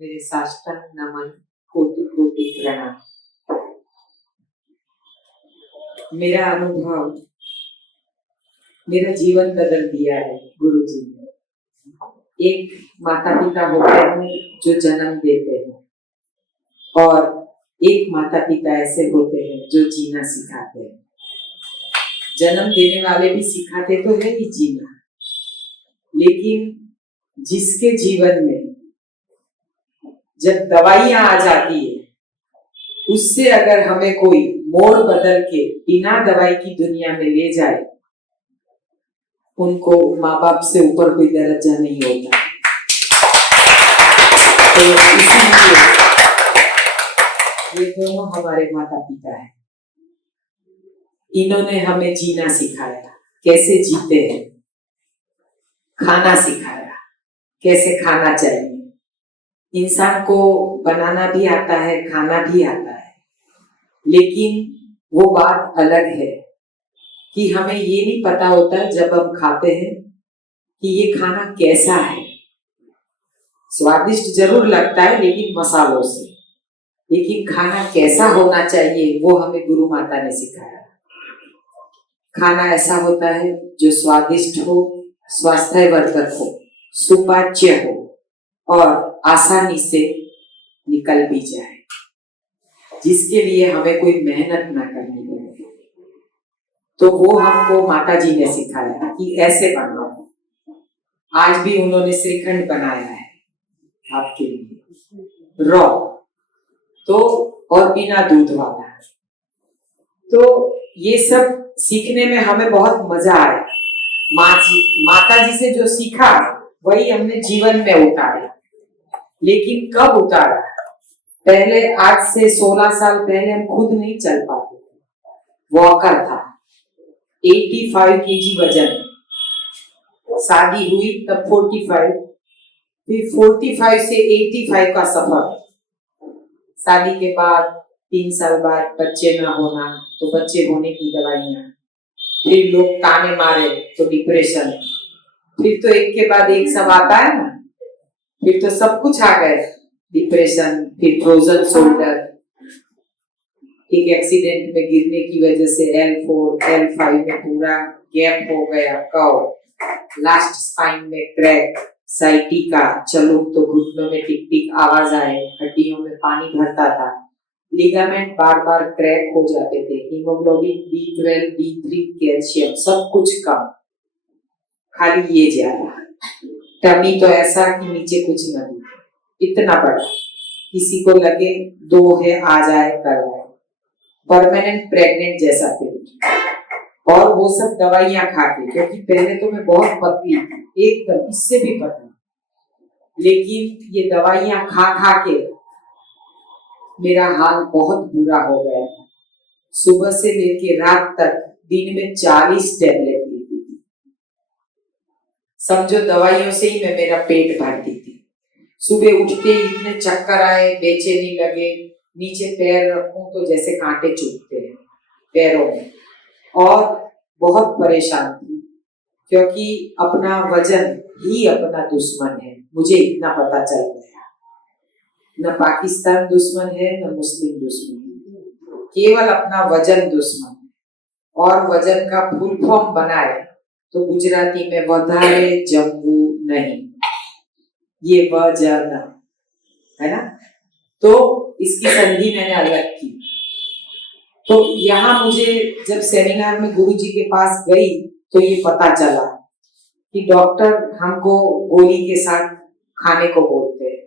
मेरे साष्टांग नमन, कोटि कोटि प्रणाम। मेरा अनुभव, मेरा जीवन बदल दिया है गुरु जी ने। एक माता पिता होते हैं जो जन्म देते हैं और एक माता पिता ऐसे होते हैं जो जीना सिखाते हैं। जन्म देने वाले भी सिखाते तो है ही जीना, लेकिन जिसके जीवन में जब दवाइयां आ जाती है, उससे अगर हमें कोई मोड़ बदल के बिना दवाई की दुनिया में ले जाए, उनको माँ बाप से ऊपर कोई दर्जा नहीं होता। तो इसीलिए ये दोनों हमारे माता पिता हैं। इन्होंने हमें जीना सिखाया, कैसे जीते हैं, खाना सिखाया, कैसे खाना चाहिए। इंसान को बनाना भी आता है, खाना भी आता है, लेकिन वो बात अलग है कि हमें ये नहीं पता होता जब हम खाते हैं कि ये खाना कैसा है। स्वादिष्ट जरूर लगता है लेकिन मसालों से, लेकिन खाना कैसा होना चाहिए वो हमें गुरु माता ने सिखाया। खाना ऐसा होता है जो स्वादिष्ट हो, स्वास्थ्यवर्धक हो, सुपाच्य हो और आसानी से निकल भी जाए, जिसके लिए हमें कोई मेहनत ना करनी पड़े। तो वो हमको माता जी ने सिखाया कि ऐसे बनाओ। आज भी उन्होंने श्रीखंड बनाया है आपके लिए, रॉ तो और बिना दूध वाला। तो ये सब सीखने में हमें बहुत मजा आया। माता जी से जो सीखा वही हमने जीवन में उतारा। लेकिन कब उतारा? पहले, आज से 16 साल पहले हम खुद नहीं चल पाते थे। वॉकर था, 85 केजी वजन। शादी हुई तब 45, फिर 45 से 85 का सफर। शादी के बाद 3 साल बाद बच्चे ना होना, तो बच्चे होने की दवाइयां, फिर लोग ताने मारे तो डिप्रेशन, फिर तो एक के बाद एक सब आता है ना, फिर तो सब कुछ आ गए। डिप्रेशन, फिर फ्रोजन शोल्डर, एक एक्सीडेंट में गिरने की वजह से L4, L5 में पूरा गैप हो गया, कव, लास्ट स्पाइन में क्रैक, साइटिका, चलो तो घुटनों में टिक टिक आवाज आए, हड्डियों में पानी भरता था, लिगामेंट बार बार क्रैक हो जाते थे, हीमोग्लोबिन B12, B3, कैल्शियम सब कुछ कम, खाली ये ज्यादा। टमी तो ऐसा कि नीचे कुछ न दिखे, इतना बड़ा, किसी को लगे 2 है आ जाए कर आए, परमानेंट प्रेग्नेंट जैसा पेट। और वो सब दवाइयां खा के, क्योंकि पहले तो मैं बहुत पतली थी, एकदम इससे भी पतली, लेकिन ये दवाइयां खा खा के मेरा हाल बहुत बुरा हो गया। सुबह से लेके रात तक दिन में 40 टैबलेट लेती थी। समझो दवाइयों से ही मैं मेरा पेट भरती थी। सुबह उठते ही इतने चक्कर आए, बेचैनी लगे, नीचे पैर रखूं तो जैसे कांटे चुभते हैं पैरों में, और बहुत परेशान थी, क्योंकि अपना वजन ही अपना दुश्मन है। मुझे इतना पता चल गया, न पाकिस्तान दुश्मन है न मुस्लिम दुश्मन है, केवल अपना वजन दुश्मन है। और वजन का फुल फॉर्म बनाए तो गुजराती में वधारे जमवू नहीं, ये वजन है ना। तो इसकी संधि मैंने अलग की। तो यहाँ मुझे जब सेमिनार में गुरुजी के पास गई तो ये पता चला कि डॉक्टर हमको गोली के साथ खाने को बोलते हैं।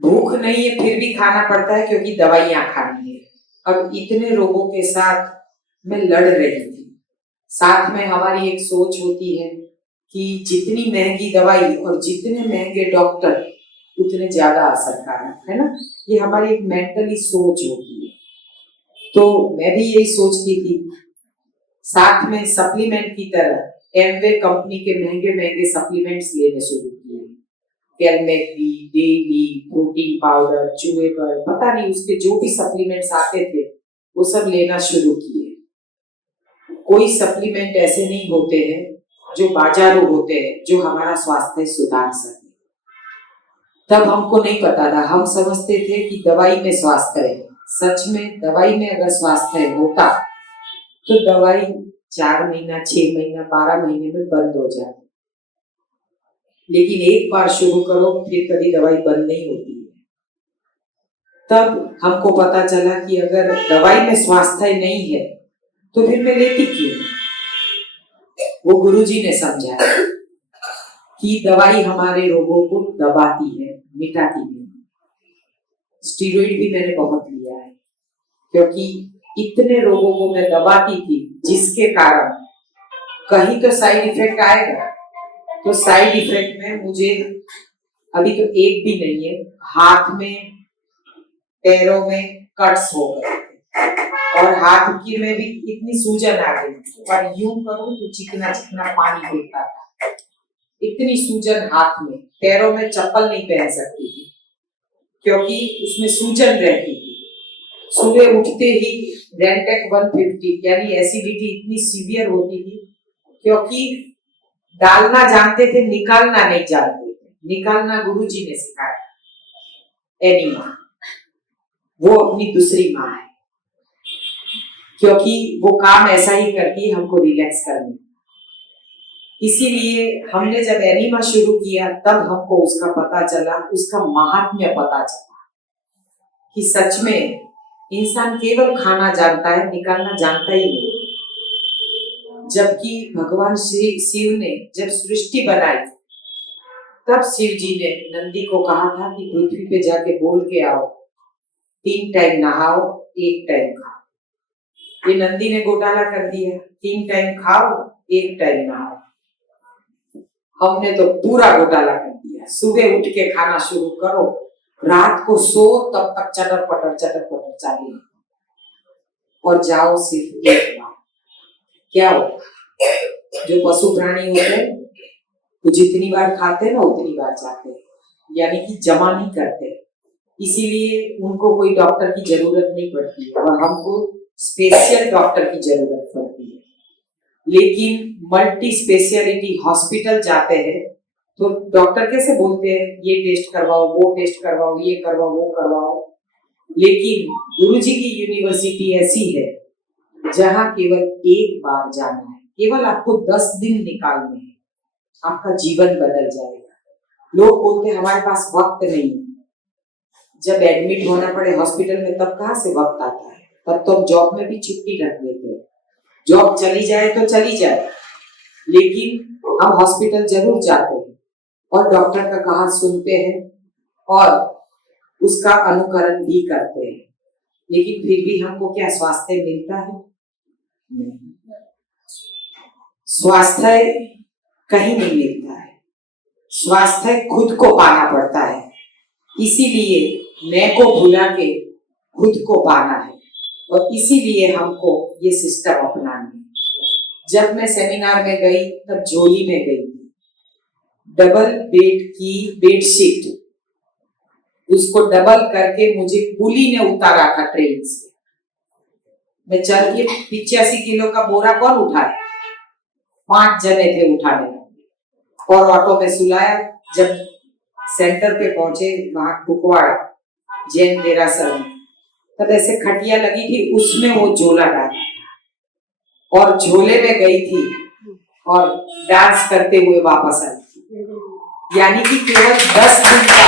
भूख नहीं है फिर भी खाना पड़ता है क्योंकि दवाइयां खानी है। अब इतने रोगों के साथ मैं लड़ रही थी। साथ में हमारी एक सोच होती है कि जितनी महंगी दवाई और जितने महंगे डॉक्टर उतने ज्यादा असरकारक, है ना। ये हमारी एक मेंटली सोच होती है। तो मैं भी यही सोचती थी। साथ में सप्लीमेंट की तरह एमवे कंपनी के महंगे महंगे सप्लीमेंट्स लेने शुरू किए। कैलमेक्टी, डेली, प्रोटीन पाउडर, चूएबल, पता नहीं उसके जो भी सप्लीमेंट्स आते थे वो सब लेना शुरू किए। कोई सप्लीमेंट ऐसे नहीं होते हैं जो बाजारू होते हैं जो हमारा स्वास्थ्य सुधार सके। तब हमको नहीं पता था, हम समझते थे कि दवाई में स्वास्थ्य है। सच में दवाई में अगर स्वास्थ्य होता तो दवाई 4 महीना, 6 महीना, 12 महीने में बंद हो जाती। लेकिन एक बार शुरू करो फिर कभी दवाई बंद नहीं होती है। तब हमको पता चला कि अगर दवाई में स्वास्थ्य नहीं है तो फिर मैं लेती क्यों। वो गुरुजी ने समझाया कि दवाई हमारे रोगों को दबाती है, मिटाती नहीं। स्टीरॉइड भी मैंने बहुत लिया है क्योंकि इतने रोगों को मैं दबाती थी जिसके कारण कहीं तो साइड इफेक्ट आएगा। तो साइड इफेक्ट में मुझे अभी तो एक भी नहीं है, हाथ में पैरों में कट्स हो गए और हाथ की में भी इतनी सूजन आ गई और यूं करूं तो चिकना चिकना पानी गिरता था। इतनी सूजन हाथ में, पैरों में चप्पल नहीं पहन सकती थी क्योंकि उसमें सूजन रहती थी। सुबह उठते ही रेंटेक 150 यानी एसिडिटी इतनी सीवियर होती थी क्योंकि डालना जानते थे, निकालना नहीं जानते थे। निकालना गुरुजी ने सिखाया। एनीमा वो अपनी दूसरी माँ है क्योंकि वो काम ऐसा ही करती है हमको रिलैक्स करने। इसीलिए हमने जब एनीमा शुरू किया तब हमको उसका पता चला, उसका महात्म्य पता चला कि सच में इंसान केवल खाना जानता है, निकालना जानता ही नहीं। जबकि भगवान श्री शिव ने जब सृष्टि बनाई तब शिव जी ने नंदी को कहा था कि पृथ्वी पे जाके बोल के आओ, 3 टाइम नहाओ, 1 टाइम खाओ। ये नंदी ने घोटाला कर दिया, 3 टाइम खाओ, 1 टाइम नहाओ। हमने तो पूरा घोटाला कर दिया। सुबह उठ के खाना शुरू करो, रात को सो तब तक चटर पटर चालू और जाओ सिर्फ एक बार। क्या हो, जो पशु प्राणी होते हैं वो जितनी बार खाते हैं ना उतनी बार जाते हैं, यानी कि जमा नहीं करते। इसीलिए उनको कोई डॉक्टर की जरूरत नहीं पड़ती है और हमको स्पेशल डॉक्टर की जरूरत पड़ती है। लेकिन मल्टी स्पेशलिटी हॉस्पिटल जाते हैं तो डॉक्टर कैसे बोलते हैं ये टेस्ट करवाओ, वो टेस्ट करवाओ, ये करवाओ, वो करवाओ। लेकिन गुरुजी की यूनिवर्सिटी ऐसी है जहां केवल एक बार जाना है, केवल आपको 10 दिन निकालने हैं, आपका जीवन बदल जाएगा। लोग बोलते हैं हमारे पास वक्त नहीं है। जब एडमिट होना पड़े हॉस्पिटल में तब कहाँ से वक्त आता है? तब तो जॉब में भी छुट्टी रख देते हैं। जॉब चली जाए तो चली जाए, लेकिन हम हॉस्पिटल जरूर जाते हैं और डॉक्टर का कहा सुनते हैं और उसका अनुकरण भी करते हैं। लेकिन फिर भी हमको क्या स्वास्थ्य मिलता है? नहीं, स्वास्थ्य कहीं नहीं मिलता है। स्वास्थ्य खुद को पाना पड़ता है। इसीलिए मैं को भुला के खुद को पाना है और इसीलिए हमको ये सिस्टम अपनाना है। जब मैं सेमिनार में गई तब झोली में गई, डबल बेड की बेडशीट, उसको डबल करके मुझे कुली ने उतारा था ट्रेन से। मैं चल के 85 किलो का बोरा कौन उठाए? 5 जने थे उठाने और ऑटो में सुलाया। जब सेंटर पे पहुंचे वहां कुकवाड़ा जैन देरासर में, तब ऐसे खटिया लगी थी, उसमें वो झोला डाला और झोले में गई थी और डांस करते हुए वापस आई थी। यानी कि केवल 10 दिन का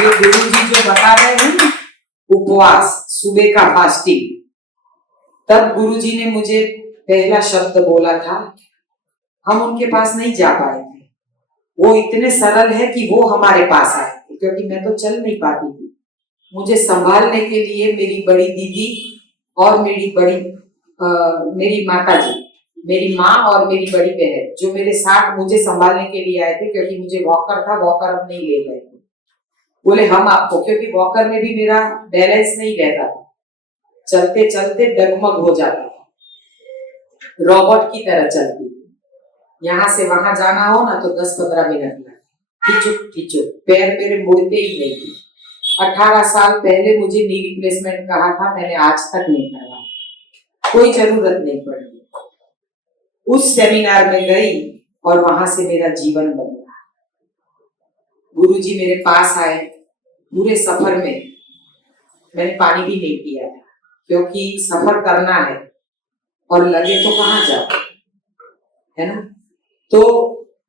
ये गुरुजी जो बता रहे हैं उपवास, सुबह का फास्टिंग, तब गुरुजी ने मुझे पहला शब्द बोला था। हम उनके पास नहीं जा पाए थे, वो इतने सरल है कि वो हमारे पास आए थे क्योंकि मैं तो चल नहीं पाती थी। मुझे संभालने के लिए मेरी बड़ी दीदी और मेरी माता जी, मेरी माँ और मेरी बड़ी बहन जो मेरे साथ मुझे संभालने के लिए आए थे क्योंकि मुझे वॉकर था, वॉकर अब नहीं ले गए थे। बोले हम आपको, क्योंकि वॉकर में भी मेरा बैलेंस नहीं रहता था, चलते चलते डगमग हो जाता था, रोबोट की तरह चलती थी। यहाँ से वहां जाना हो ना तो 10-15 मिनट लगे, खींचो खींचो, पैर मेरे मुड़ते ही नहीं थे। 18 साल पहले मुझे नी रिप्लेसमेंट कहा था, मैंने आज तक नहीं करवाया, कोई जरूरत नहीं पड़ी। उस सेमिनार में गई और वहां से मेरा जीवन बदला। गुरुजी मेरे पास आए। पूरे सफर में मैंने पानी भी नहीं पिया था, क्योंकि सफर करना है और लगे तो कहाँ जाओ, है ना। तो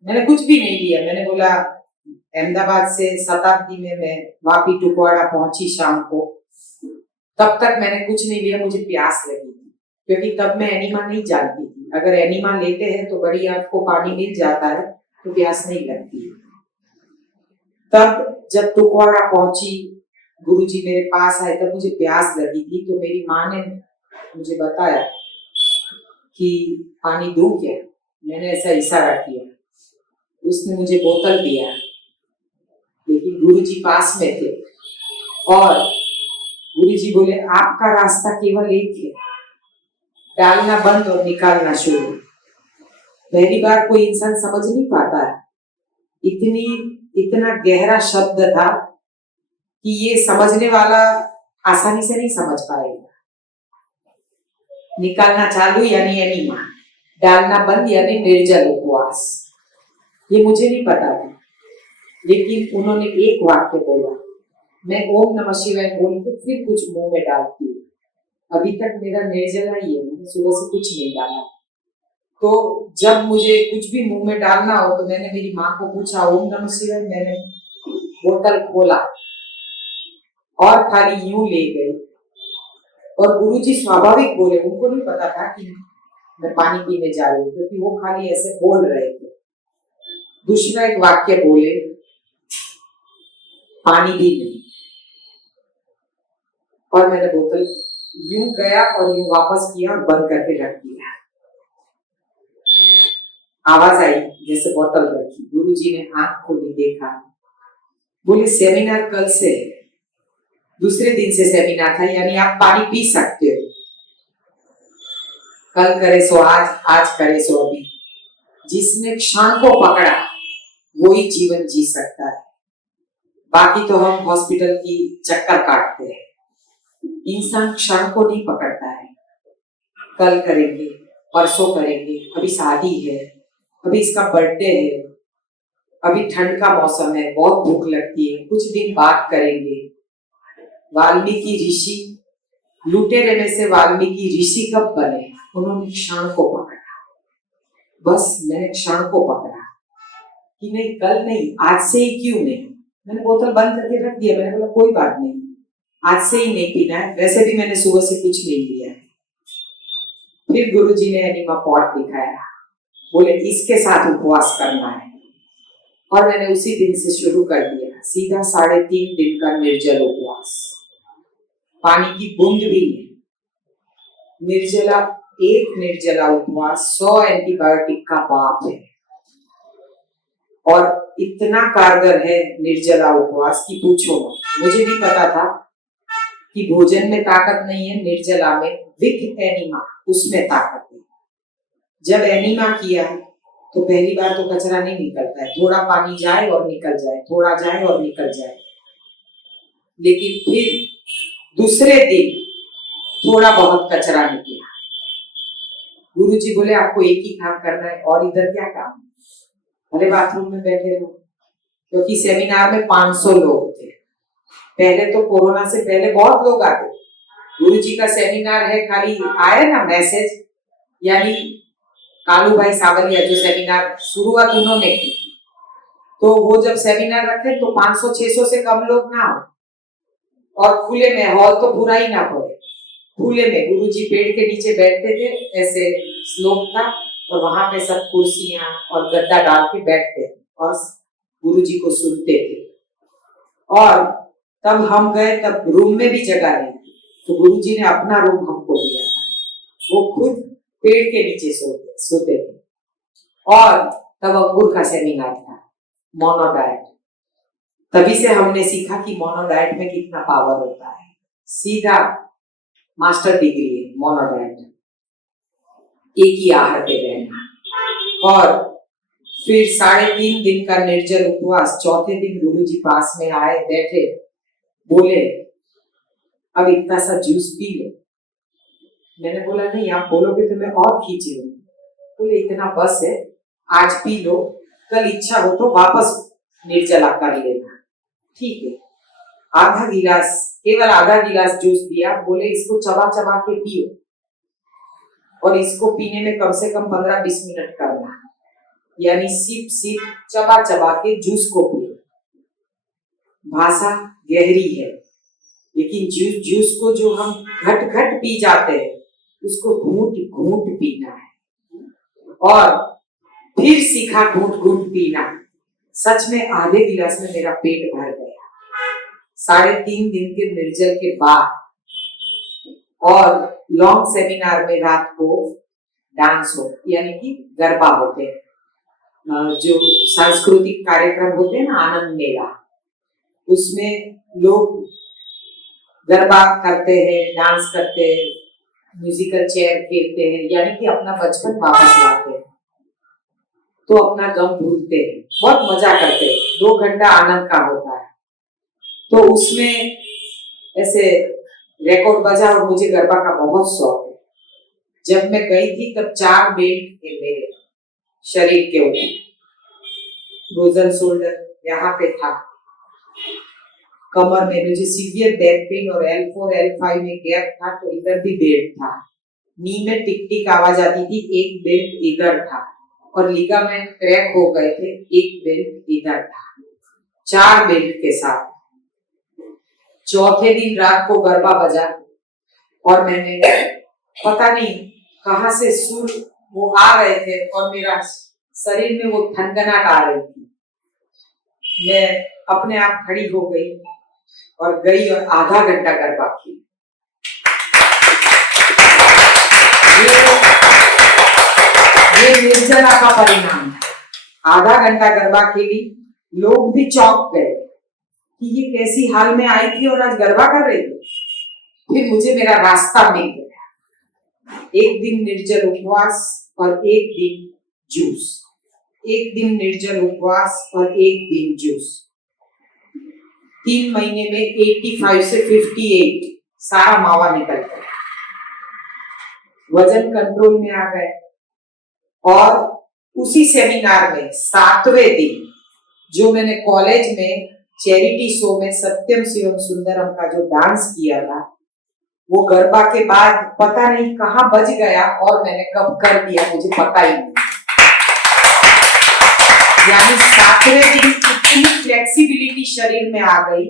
मैंने कुछ भी नहीं लिया। मैंने बोला अहमदाबाद से शताब्दी में मैं वापी टुकवाड़ा पहुंची शाम को, तब तक मैंने कुछ नहीं लिया। मुझे प्यास लगी थी, क्योंकि तब मैं एनिमा नहीं जानती थी। अगर एनिमा लेते हैं तो बड़ी आपको पानी मिल जाता है तो प्यास नहीं लगती है। तब जब टुकवाड़ा पहुंची, गुरुजी मेरे पास आए, तब मुझे प्यास लगी थी। तो मेरी माँ ने मुझे बताया कि पानी दूं क्या। मैंने ऐसा इशारा किया, उसने मुझे बोतल दिया, लेकिन गुरुजी पास में थे और गुरुजी बोले आपका रास्ता केवल एक है, डालना बंद और निकालना शुरू। पहली बार कोई इंसान समझ नहीं पाता है, इतना गहरा शब्द था कि ये समझने वाला आसानी से नहीं समझ पाएगा। निकालना चालू यानी एनीमा, डालना बंद यानी निर्जल उपवास। ये मुझे नहीं पता था, लेकिन उन्होंने एक वाक्य बोला। मैं ओम नमः शिवाय बोल के फिर कुछ मुंह में डालती हूँ। अभी तक मेरा निर्जला ही है, मैंने सुबह से कुछ नहीं डाला। तो जब मुझे कुछ भी मुंह में डालना हो तो मैंने मेरी माँ को पूछा ओम नमः शिवाय। मैंने बोतल खोला और खाली यूं ले गई। और गुरुजी स्वाभाविक बोले, उनको नहीं पता था कि मैं पानी पीने जा रही हूँ, क्योंकि वो खाली ऐसे बोल रहे थे। दूसरा एक वाक्य बोले, पानी भी नहीं। और मैंने बोतल यूं गया और यूं वापस किया और बंद करके रख दिया। आवाज आई जैसे बोतल रखी। गुरुजी ने आंख खोली, देखा, बोले सेमिनार कल से, दूसरे दिन से सेमिनार था, यानी आप पानी पी सकते हो। कल करे सो आज, आज करे सो अभी। जिसने क्षण को पकड़ा वही जीवन जी सकता है। बाकी तो हम हॉस्पिटल की चक्कर काटते हैं, इंसान क्षण को नहीं पकड़ता है। कल करेंगे, परसों करेंगे, अभी शादी है, अभी इसका बर्थडे है, अभी ठंड का मौसम है, बहुत भूख लगती है, कुछ दिन बात करेंगे। वाल्मीकि ऋषि, लुटेरे में से वाल्मीकि ऋषि कब बने? उन्होंने क्षण को पकड़ा। बस मैंने क्षण को पकड़ा कि नहीं, कल नहीं, आज से ही क्यों नहीं। मैंने बोतल बंद करके रख दिया। मैंने बोला कोई बात नहीं, आज से ही नहीं पीना है। वैसे भी मैंने सुबह से कुछ नहीं लिया है। फिर गुरुजी ने एनिमा पॉट दिखाया, बोले इसके साथ उपवास करना है। और मैंने उसी दिन से शुरू कर दिया, सीधा 3.5 दिन का निर्जल उपवास, पानी की बूंद भी नहीं। निर्जला, एक निर्जला उपवास 100 एंटीबायोटिक का बाप है। और इतना कारगर है निर्जला उपवास की पूछो मत। मुझे भी पता था कि भोजन में ताकत नहीं है, निर्जला में विथ एनिमा उसमें ताकत है। जब एनिमा किया तो पहली बार तो कचरा नहीं निकलता है, थोड़ा पानी जाए और निकल जाए, थोड़ा जाए और निकल जाए। लेकिन फिर दूसरे दिन थोड़ा बहुत कचरा निकला। गुरुजी बोले आपको एक ही काम करना है, और इधर क्या काम, भले बाथरूम में बैठे रहो। क्योंकि सेमिनार में 500 लोग थे। पहले तो कोरोना से पहले बहुत लोग आते। गुरुजी का सेमिनार है, खाली आया ना मैसेज, यानी कालू भाई सावलिया जो सेमिनार शुरुआत उन्होंने की, तो वो जब सेमिनार रखे तो 500-600 से कम लोग ना हो, और खुले में, हॉल तो पूरा ही ना पड़े, खुले में। गुरुजी पेड़ के नीचे बैठते थे, ऐसे स्लोप था, और वहां पे सब कुर्सियां और गद्दा डाल के बैठते थे और गुरुजी को सुनते थे। और तब हम गए, तब रूम में भी जगह नहीं थी, तो गुरुजी ने अपना रूम हमको दिया था। वो खुद पेड़ के नीचे सोते थे। और तब अंकुर का सेमिनार था, मोनो डाइट। तभी से हमने सीखा कि मोनो डाइट में कितना पावर होता है। सीधा मास्टर डिग्री है मोनो डाइट, एक ही आहार पे रहना। और फिर 3.5 दिन का निर्जल उपवास। चौथे दिन गुरुजी पास में आए, बैठे, बोले अब इतना सा जूस पी लो। मैंने बोला नहीं, आप बोलोगे तो मैं और खींच लूंगी। बोले इतना बस है, आज पी लो, कल इच्छा हो तो वापस निर्जला कर लेना। ठीक है, आधा गिलास, केवल आधा गिलास जूस दिया, बोले इसको चबा चबा के पियो और इसको पीने में कम से कम 15-20 मिनट करना, यानी सिप सिप चबा चबा के जूस को पियो। भाषा गहरी है, लेकिन जूस को जो हम घट घट पी जाते हैं उसको घूंट घूंट पीना है और फिर सीखा घूंट घूंट पीना। सच में आधे गिलास में मेरा पेट भर गया। 3.5 दिन के निर्जल के बाद और लॉन्ग सेमिनार में रात को डांस हो, यानी कि गरबा होते हैं, जो सांस्कृतिक कार्यक्रम होते हैं ना, आनंद मेला, उसमें लोग गरबा करते हैं, डांस करते हैं, म्यूजिकल चेयर खेलते हैं, यानी कि अपना बचपन वापस लाते हैं, तो अपना गम भूलते हैं, बहुत मजा करते हैं। 2 घंटा आनंद का होता है। तो उसमें ऐसे रिकॉर्ड बजा और मुझे गरबा का बहुत शौक है। जब मैं गई थी तब 4 बेल्ट थे मेरे शरीर के ऊपर, फ्रोजन शोल्डर यहाँ पे था, कमर में मुझे सीवियर बैक पेन और L4 L5 में गैप था, तो इधर भी बेल्ट था। नी में टिक टिक आवाज आती थी, एक बेल्ट इधर था और लिगामेंट क्रैक हो गए थे, एक बेल्ट इधर था। 4 बेल्ट के साथ चौथे दिन रात को गरबा बजा और मैंने पता नहीं कहां से सुर वो आ रहे थे और मेरा शरीर में वो थनगनाहट आ रही थी। मैं अपने आप खड़ी हो गई और गई और आधा घंटा गरबा की। ये निर्जला का परिणाम है। आधा घंटा गरबा खेली, लोग भी चौंक गए कि ये कैसी हाल में आई थी और आज गरबा कर रही थी। फिर मुझे मेरा रास्ता मिल गया। एक दिन निर्जल उपवास और एक दिन जूस, एक दिन निर्जल उपवास और एक दिन जूस। 3 महीने में 85 से 58 सारा मावा निकल गया, वजन कंट्रोल में आ गए। और उसी सेमिनार में 7वें दिन जो मैंने कॉलेज में चैरिटी शो में सत्यम शिवम सुंदरम का जो डांस किया था, वो गरबा के बाद पता नहीं कहां बज गया और मैंने कब कर दिया मुझे पता ही नहीं। यानी 7वें दिन इतनी फ्लेक्सिबिलिटी शरीर में आ गई,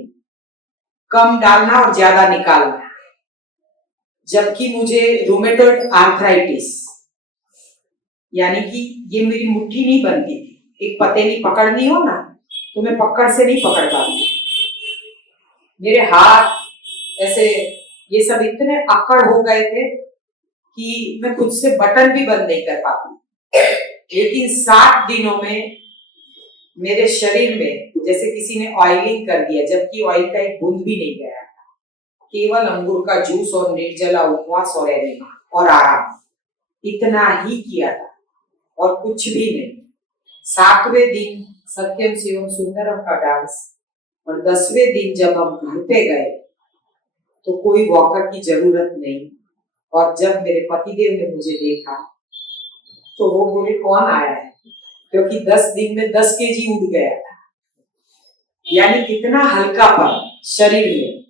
कम डालना और ज्यादा निकालना। जबकि मुझे रूमेटॉइड आर्थराइटिस, यानी कि ये मेरी मुट्ठी नहीं बनती थी, एक पतेली पकड़नी हो ना तो मैं पकड़ से नहीं पकड़ पाती, मेरे हाथ ऐसे ये सब इतने अकड़ हो गए थे कि मैं खुद से बटन भी बंद नहीं कर पाती। लेकिन 7 दिनों में मेरे शरीर में जैसे किसी ने ऑयलिंग कर दिया, जबकि ऑयल का एक बूंद भी नहीं गया था। केवल अंगूर का जूस और निर्जला उपवास और एनिमा और आराम, इतना ही किया था और कुछ भी नहीं। 7वें दिन सत्यम शिवम सुंदरम का डांस और 10वें दिन जब हम घर पे गए तो कोई वॉकर की जरूरत नहीं। और जब मेरे पतिदेव ने मुझे देखा तो वो बोले कौन आया है, क्योंकि 10 दिन में 10 केजी उठ गया था। यानी कितना हल्कापन शरीर में,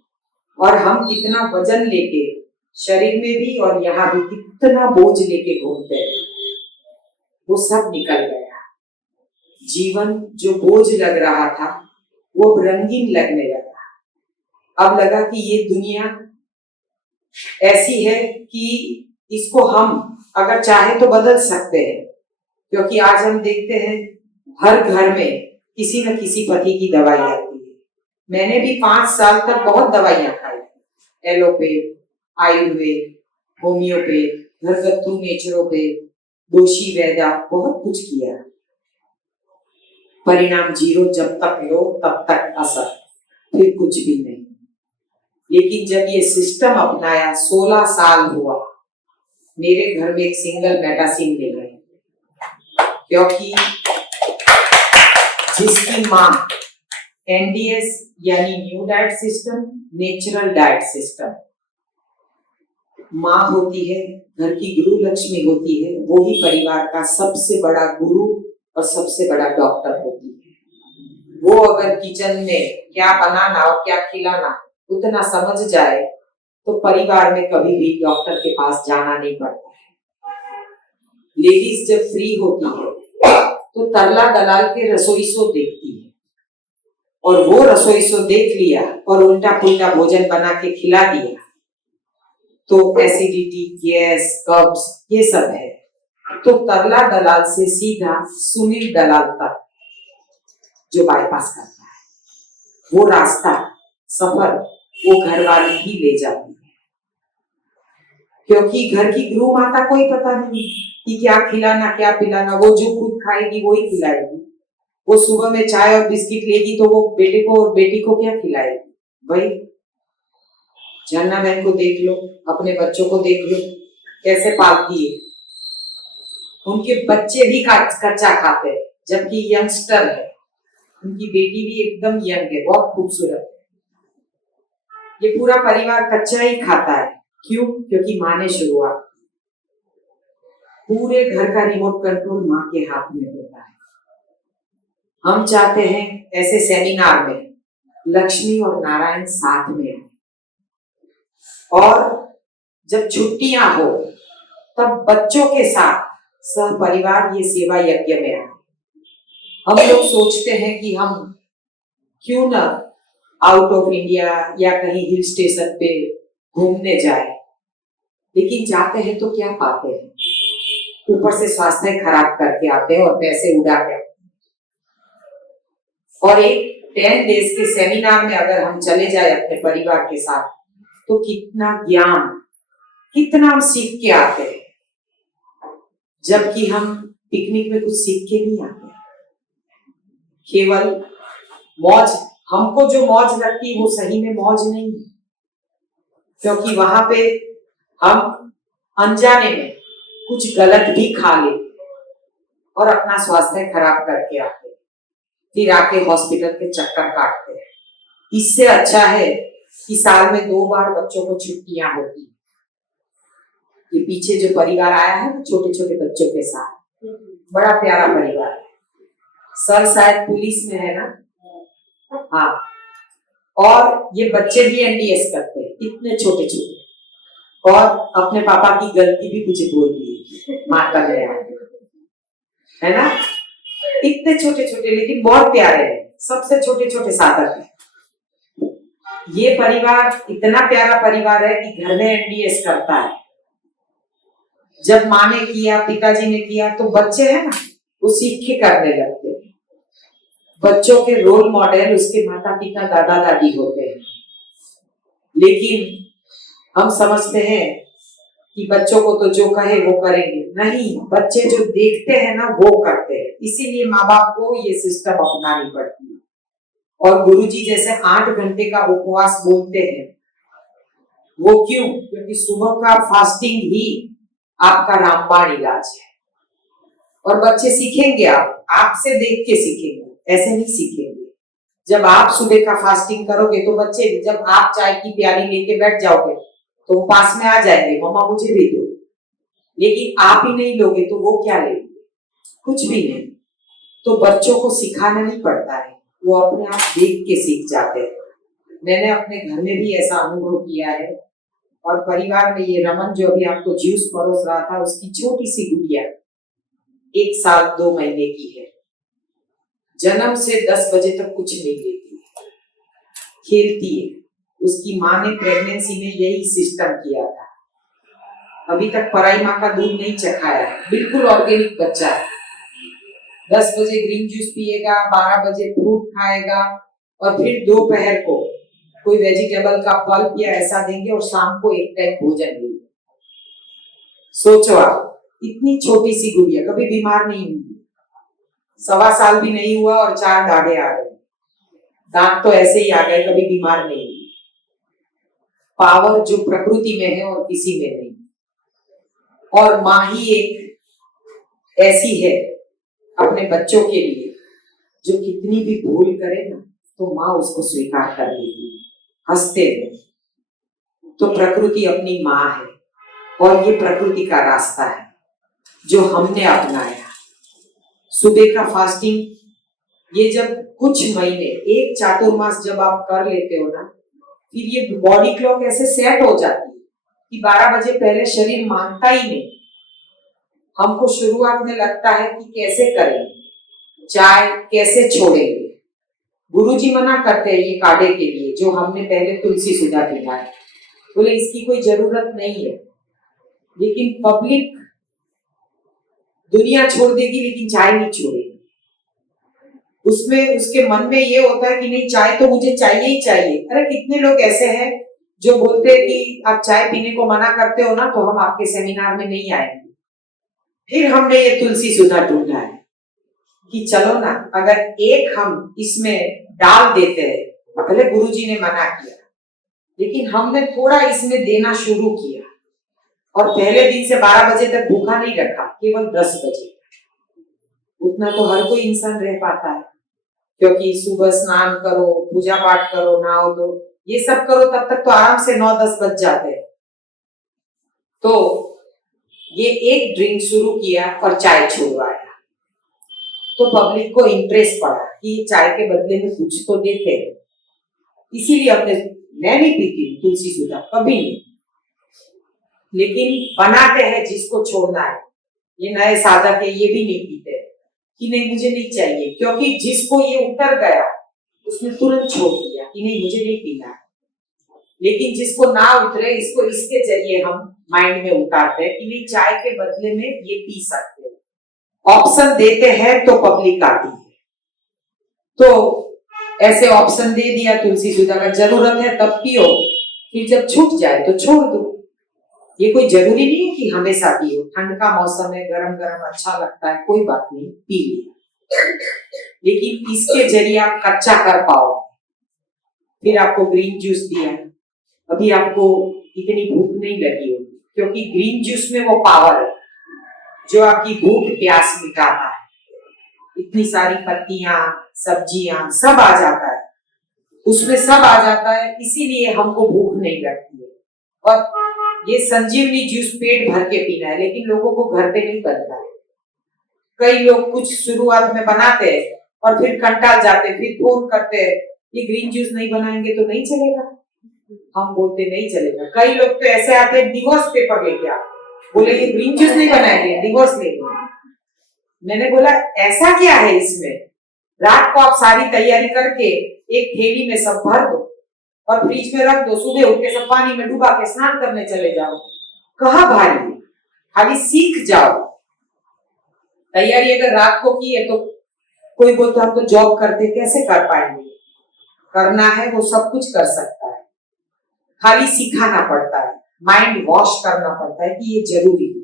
और हम कितना वजन लेके शरीर में भी और यहाँ भी कितना बोझ लेके घूमते हैं, वो सब निकल गया। जीवन जो बोझ लग रहा था वो रंगीन लगने लगा। अब लगा कि ये दुनिया ऐसी है कि इसको हम अगर चाहे तो बदल सकते हैं, क्योंकि आज हम देखते हैं हर घर में किसी न किसी पति की दवाई आती है। मैंने भी 5 साल तक बहुत दवाइयां खाई, एलोपैथ, आयुर्वेद, होम्योपैथ, घरगथ्थू नेचुरोपैथ, दोषी वैद्य, बहुत कुछ किया, परिणाम 0। जब तक लो तब तक असर, फिर कुछ भी नहीं। लेकिन जब ये सिस्टम अपनाया, 16 साल हुआ, मेरे घर में एक सिंगल मेडिसिन मिल गई, क्योंकि जिसकी माँ NDS यानी new diet system, natural diet system, माँ होती है, घर की गुरु लक्ष्मी होती है, वो ही परिवार का सबसे बड़ा गुरु और सबसे बड़ा डॉक्टर होती है। वो अगर किचन में क्या बनाना और क्या खिलाना उतना समझ जाए तो परिवार में कभी भी डॉक्टर के पास जाना नहीं पड़ता है। लेडीज जब फ्री होती है तो तरला दलाल के रसोई शो देखती है, और वो रसोई शो देख लिया और उल्टा पुल्टा भोजन बना के खिला दिया तो एसिडिटी, गैस, कब्ज ये सब है। तो तरला दलाल से सीधा सुनील दलाल तक जो बाईपास करता है, वो रास्ता सफर वो घर वाली ही ले जाती है, क्योंकि घर की गृह माता को ही पता नहीं कि क्या खिलाना क्या पिलाना। वो जो खुद खाएगी वो ही खिलाएगी। वो सुबह में चाय और बिस्किट लेगी तो वो बेटे को और बेटी को क्या खिलाएगी? भाई झरना बहन को देख लो, अपने बच्चों को देख लो कैसे पालती है। उनके बच्चे भी कच्चा खाते हैं, जबकि यंगस्टर है। उनकी बेटी भी एकदम यंग है, बहुत खूबसूरत है। ये पूरा परिवार कच्चा ही खाता है। क्यों? क्योंकि माँ ने शुरुआत, पूरे घर का रिमोट कंट्रोल माँ के हाथ में होता है। हम चाहते हैं ऐसे सेमिनार में लक्ष्मी और नारायण साथ में आए, और जब छुट्टियां हो तब बच्चों के साथ सह परिवार ये सेवा यज्ञ में आए। हम लोग सोचते हैं कि हम क्यों न आउट ऑफ इंडिया या कहीं हिल स्टेशन पे घूमने जाए, लेकिन जाते हैं तो क्या पाते हैं? ऊपर से स्वास्थ्य खराब करके आते हैं और पैसे उड़ा के। और एक 10 डेज के सेमिनार में अगर हम चले जाए अपने परिवार के साथ तो कितना ज्ञान, कितना हम सीख के आते हैं, जबकि हम पिकनिक में कुछ सीख के नहीं आते। केवल मौज, हमको जो मौज लगती है वो सही में मौज नहीं है, क्योंकि वहां पे हम अनजाने में कुछ गलत भी खा लेते और अपना स्वास्थ्य खराब करके आते, फिर आके हॉस्पिटल के चक्कर काटते हैं। इससे अच्छा है कि साल में 2 बार बच्चों को छुट्टियां होती। ये पीछे जो परिवार आया है छोटे छोटे बच्चों के साथ, बड़ा प्यारा परिवार है। सर शायद पुलिस में है ना, हाँ, और ये बच्चे भी एनडीएस करते हैं, इतने छोटे छोटे, और अपने पापा की गलती भी मुझे बोल दी, माता गया है ना। इतने छोटे छोटे लेकिन बहुत प्यारे हैं, सबसे छोटे छोटे साधक हैं। ये परिवार इतना प्यारा परिवार है कि घर में एनडीएस करता है। जब माँ ने किया, पिताजी ने किया, तो बच्चे है ना वो सीख के करने लगते हैं। बच्चों के रोल मॉडल उसके माता पिता दादा दादी होते हैं। लेकिन हम समझते हैं कि बच्चों को तो जो कहे वो करेंगे, नहीं, बच्चे जो देखते हैं ना वो करते हैं। इसीलिए माँ बाप को ये सिस्टम अपनानी पड़ती है। और गुरुजी जैसे 8 घंटे का उपवास बोलते हैं, वो क्यों? क्योंकि सुबह का फास्टिंग ही आपका रामबाण इलाज है। और बच्चे सीखेंगे, आपसे देख के सीखेंगे, ऐसे नहीं सीखेंगे। जब आप सुबह का फास्टिंग करोगे तो बच्चे, जब आप चाय की प्याली लेके बैठ जाओगे तो वो पास में आ जाएंगे, मम्मा मुझे भी दो। लेकिन आप ही नहीं लोगे तो वो क्या लेंगे? कुछ भी नहीं। तो बच्चों को सिखाना नहीं पड़ता है, वो अपने आप देख के सीख जाते हैं। मैंने अपने घर में भी ऐसा अनुभव किया है। और परिवार में ये रमन जो अभी आपको जूस परोस रहा था, उसकी छोटी सी गुड़िया 1 साल 2 महीने की है। जन्म से 10 बजे तक कुछ नहीं लेती, खेलती है। उसकी माँ ने प्रेगनेंसी में यही सिस्टम किया था। अभी तक पराई माँ का दूध नहीं चखाया है, बिल्कुल ऑर्गेनिक बच्चा है। 10 बजे ग्रीन जूस पिएगा, 12 बजे फ्रूट खाएगा, और फिर दोपहर को कोई वेजिटेबल का पल्प या ऐसा देंगे, और शाम को एक टाइम भोजन देंगे। सोचो आप, इतनी छोटी सी गुड़िया कभी बीमार नहीं हुई, 1.25 साल भी नहीं हुआ और 4 दाढ़े आ गए, दांत तो ऐसे ही आ गए, कभी बीमार नहीं हुई। पावर जो प्रकृति में है और किसी में नहीं। और माँ ही एक ऐसी है अपने बच्चों के लिए, जो कितनी भी भूल करे ना तो माँ उसको स्वीकार कर लेती है, हंसते हैं। तो प्रकृति अपनी माँ है, और ये प्रकृति का रास्ता है जो हमने अपनाया। सुबह का फास्टिंग ये जब कुछ महीने, एक चातुर्मास जब आप कर लेते हो ना, फिर ये बॉडी क्लॉक ऐसे सेट हो जाती है कि 12 बजे पहले शरीर मानता ही नहीं। हमको शुरुआत में लगता है कि कैसे करेंगे, चाय कैसे छोड़ेंगे। गुरुजी मना करते हैं ये काढ़े के लिए, जो हमने पहले तुलसी सुधा पीना है, बोले इसकी कोई जरूरत नहीं है। लेकिन पब्लिक दुनिया छोड़ देगी लेकिन चाय नहीं छोड़ेगी। उसमें उसके मन में ये होता है कि नहीं, चाय तो मुझे चाहिए ही चाहिए। अरे कितने लोग ऐसे हैं जो बोलते हैं कि आप चाय पीने को मना करते हो ना, तो हम आपके सेमिनार में नहीं आएंगे। फिर हमने ये तुलसी सुधा ढूंढा है कि चलो ना, अगर एक हम इसमें डाल देते हैं, पहले गुरुजी ने मना किया लेकिन हमने थोड़ा इसमें देना शुरू किया, और पहले दिन से 12 बजे तक भूखा नहीं रखा, केवल 10 बजे। उतना तो हर कोई इंसान रह पाता है, क्योंकि सुबह स्नान करो, पूजा पाठ करो, नहाओ दो, ये सब करो, तब तक तो आराम से 9-10 बज जाते हैं। तो ये एक ड्रिंक शुरू किया और चाय छुड़वाया, तो पब्लिक को इंटरेस्ट पड़ा कि चाय के बदले में कुछ तो देते हैं। इसीलिए मैं नहीं पीती तुलसी सुधा, कभी नहीं, लेकिन बनाते हैं जिसको छोड़ना है। ये नए साधक है, ये भी नहीं पीते कि नहीं मुझे नहीं चाहिए, क्योंकि जिसको ये उतर गया उसने तुरंत छोड़ दिया कि नहीं मुझे नहीं पीना। लेकिन जिसको ना उतरे, इसको इसके जरिए हम माइंड में उतारते हैं कि नहीं, चाय के बदले में ये पी सकते हो। ऑप्शन देते हैं तो पब्लिक आती है। तो ऐसे ऑप्शन दे दिया, तुलसी सुधा का जरूरत है तब पियो, फिर जब छूट जाए तो छोड़ दो। ये कोई जरूरी नहीं है कि हमेशा पियो। ठंड का मौसम है, गरम गरम अच्छा लगता है, कोई बात नहीं, पी लिया। लेकिन इसके जरिए आप कच्चा कर पाओ। फिर आपको ग्रीन जूस दिया, अभी आपको इतनी भूख नहीं लगी होगी, क्योंकि ग्रीन जूस में वो पावर है जो आपकी भूख प्यास मिटाता है। इतनी सारी पत्तियां, सब्जियां, सब आ जाता है उसमें, सब आ जाता है, इसीलिए हमको भूख नहीं लगती है। और ये संजीवनी जूस पेट भर के पीना है, लेकिन लोगों को घर पे नहीं बनता है। कई लोग कुछ शुरुआत में बनाते हैं और फिर कंटाल जाते, फिर फोन करते हैं ये ग्रीन जूस नहीं बनाएंगे तो नहीं चलेगा। हम बोलते नहीं चलेगा। कई लोग तो ऐसे आते हैं डिवोर्स पेपर लेके आते, बोले ये ग्रीन जूस नहीं बनाएंगे, डिवोर्स लेंगे। मैंने बोला ऐसा क्या है इसमें? रात को आप सारी तैयारी करके एक थैली में सब भर दो और फ्रिज में रख दो, सुबह उठ के सब पानी में डुबा के स्नान करने चले जाओ। कहाँ भारी, खाली सीख जाओ। तैयारी अगर रात को की है तो कोई बोलता हम तो जॉब करते, कैसे कर पाएंगे? करना है वो सब कुछ कर सकता है, खाली सिखाना पड़ता है, माइंड वॉश करना पड़ता है कि ये जरूरी है।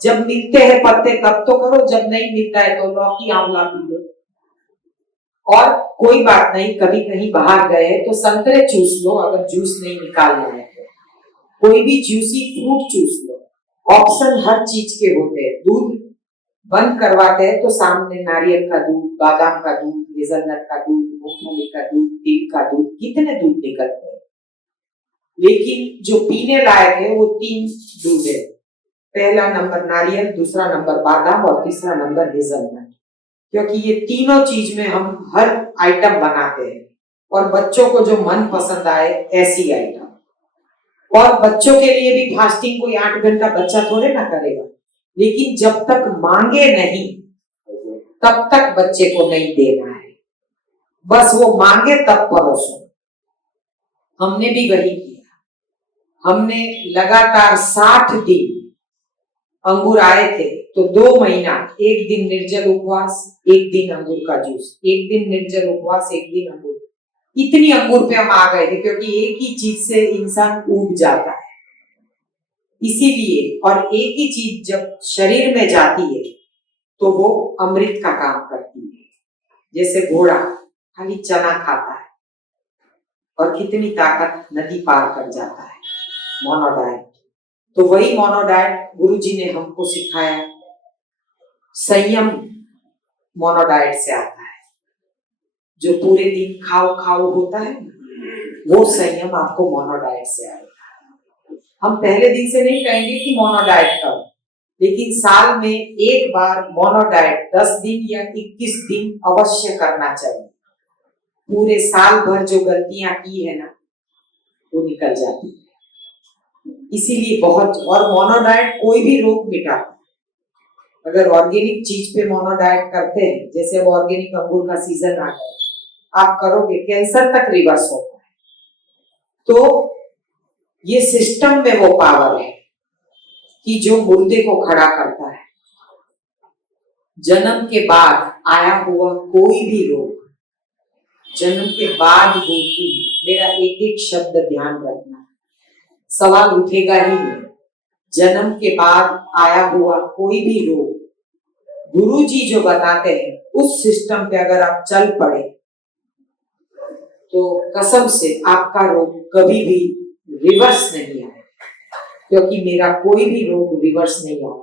जब मिलते हैं पत्ते तब तो करो, जब नहीं मिलता है तो लौकी आंवला पी लो। और कोई बात नहीं, कभी कहीं बाहर गए तो संतरे चूस लो, अगर जूस नहीं निकालना है तो कोई भी जूसी फ्रूट चूस लो। ऑप्शन हर चीज के होते हैं। दूध बंद करवाते हैं तो सामने नारियल का दूध, बादाम का दूध, हेजलनट का दूध, मूंगफली का दूध, तिल का दूध, कितने दूध निकलते हैं। लेकिन जो पीने लायक है वो 3 दूध है। पहला नंबर नारियल, दूसरा नंबर बादाम और तीसरा नंबर हेजलनट। क्योंकि ये तीनों चीज में हम हर आइटम बनाते हैं, और बच्चों को जो मन पसंद आए ऐसी आइटम। और बच्चों के लिए भी फास्टिंग कोई 8 घंटा बच्चा थोड़े ना करेगा, लेकिन जब तक मांगे नहीं तब तक बच्चे को नहीं देना है। बस वो मांगे तब परोसो। हमने भी वही किया। हमने लगातार 60 दिन अंगूर आए थे तो 2 महीना, एक दिन निर्जल उपवास, एक दिन अंगूर का जूस, एक दिन निर्जल उपवास, एक दिन अंगूर। इतनी अंगूर पे हम आ गए थे, क्योंकि एक ही चीज से इंसान ऊब जाता है। इसीलिए, और एक ही चीज जब शरीर में जाती है तो वो अमृत का काम करती है। जैसे घोड़ा खाली चना खाता है और कितनी ताकत नदी पार कर जाता है, मोनोडाइट। तो वही मोनोडाइट गुरुजी ने हमको सिखाया। संयम मोनोडाइट से आता है, जो पूरे दिन खाओ खाओ होता है, वो संयम आपको मोनोडाइट से आएगा। हम पहले दिन से नहीं कहेंगे कि मोनोडाइट करो, लेकिन साल में एक बार मोनो डाइट 10 दिन या 21 दिन अवश्य करना चाहिए। पूरे साल भर जो गलतियां की है ना वो निकल जाती है। इसीलिए बहुत, और मोनो डाइट कोई भी रोग मिटाता है। अगर ऑर्गेनिक चीज पे मोनो डाइट करते हैं, जैसे अब ऑर्गेनिक अंगूर का सीजन आ गया, आप करोगे कैंसर तक रिवर्स होता है। तो ये सिस्टम में वो पावर है कि जो मुर्दे को खड़ा करता है। जन्म के बाद आया हुआ कोई भी रोग, जन्म के बाद होती, मेरा एक एक शब्द ध्यान रखना, सवाल उठेगा ही नहीं। जन्म के बाद आया हुआ कोई भी रोग, गुरुजी जो बताते हैं उस सिस्टम पे अगर आप चल पड़े तो कसम से आपका रोग कभी भी रिवर्स नहीं आए, क्योंकि मेरा कोई भी रोग रिवर्स नहीं आया।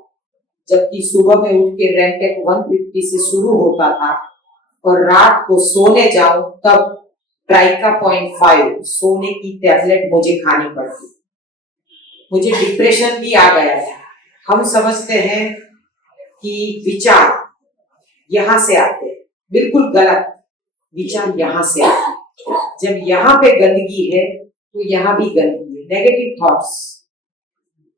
जबकि सुबह में उठ के रेंटेक 150 से शुरू होता था और रात को सोने जाऊं तब ट्राइका 0.5 सोने की टैबलेट मुझे खानी पड़ती। मुझे डिप्रेशन भी आ गया था। हम समझते हैं कि विचार यहां से आते हैं, बिल्कुल गलत। विचार यहां से आते हैं। जब यहाँ पे गंदगी है तो यहाँ भी गंदगी है। नेगेटिव थॉट्स,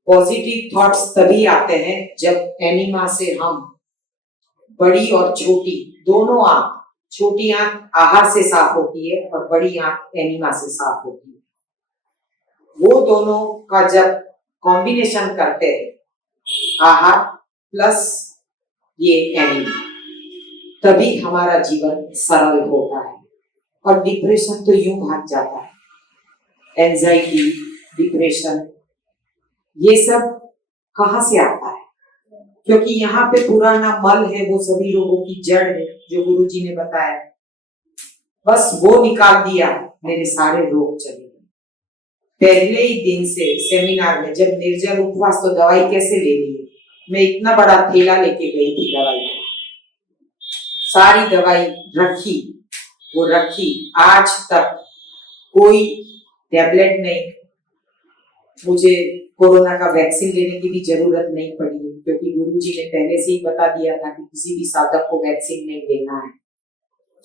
पॉजिटिव थॉट्स तभी आते हैं जब एनिमा से हम, बड़ी और छोटी दोनों आंख, छोटी आंख आहार से साफ होती है और बड़ी आंख एनिमा से साफ होती है। वो दोनों का जब कॉम्बिनेशन करते हैं, आहार प्लस ये एनिमा, तभी हमारा जीवन सरल होता है। और डिप्रेशन तो यूं भाग जाता है। एंजाइटी, डिप्रेशन, ये सब कहां से आता है? क्योंकि यहाँ पे पुराना मल है, वो सभी रोगों की जड़ है जो गुरुजी ने बताया। बस वो निकाल दिया, मेरे सारे रोग चले गए। पहले ही दिन से सेमिनार में जब निर्जल उपवास, तो दवाई कैसे ले ली? मैं इतना बड़ा थैला लेके गई थी दवाई, सारी दवाई रखी, वो रखी। आज तक कोई टैबलेट नहीं, मुझे कोरोना का वैक्सीन लेने की भी जरूरत नहीं पड़ी है, क्योंकि गुरुजी ने पहले से ही बता दिया था कि किसी भी साधक को वैक्सीन नहीं लेना है।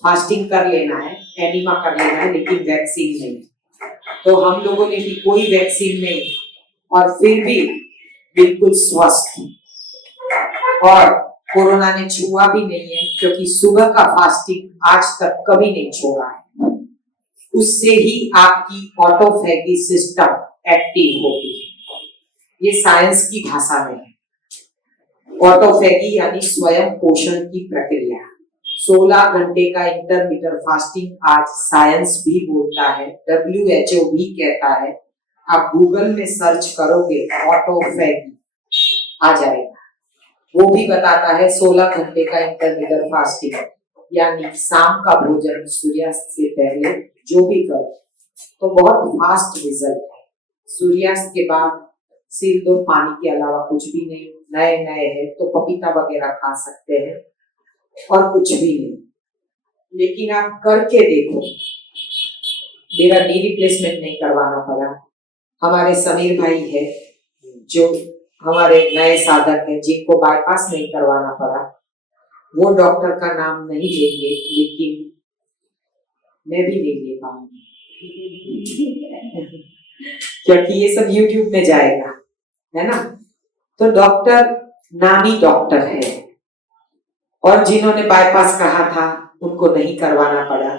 फास्टिंग कर लेना है, एनिमा कर लेना है, लेकिन वैक्सीन नहीं। तो हम लोगों ने भी कोई वैक्सीन नहीं, और फिर भी बिल्कुल स्वस्थ, और कोरोना ने छुआ भी नहीं है, क्योंकि सुबह का फास्टिंग आज तक कभी नहीं छोड़ा है। उससे ही आपकी ऑटोफैगी सिस्टम एक्टिव होगी। ये साइंस की भाषा में है। ऑटोफैगी यानी स्वयं पोषण की प्रक्रिया। 16 घंटे का इंटरमिटेंट फास्टिंग आज साइंस भी बोलता है, WHO भी कहता है। आप गूगल में सर्च करोगे ऑटोफैगी आ जाएगा। वो भी बताता है 16 घंटे का इंटरमिटेंट फास्टिंग, यानी शाम का भोजन सूर्यास्त से पहले जो भी करो तो बहुत फास्ट रिजल्ट है। सूर्यास्त के बाद सिर दो, पानी के अलावा कुछ भी नहीं। नए नए है तो पपीता वगैरह खा सकते हैं और कुछ भी नहीं, लेकिन आप करके देखो। मेरा नी रिप्लेसमेंट नहीं करवाना पड़ा। हमारे समीर भाई है जो हमारे नए साधक हैं, जिनको बाईपास नहीं करवाना पड़ा। वो डॉक्टर का नाम नहीं लेंगे, लेकिन मैं भी नहीं ले पाऊंगी क्योंकि ये सब YouTube में जाएगा, है ना। तो डॉक्टर नामी डॉक्टर है, और जिन्होंने बाईपास कहा था उनको नहीं करवाना पड़ा।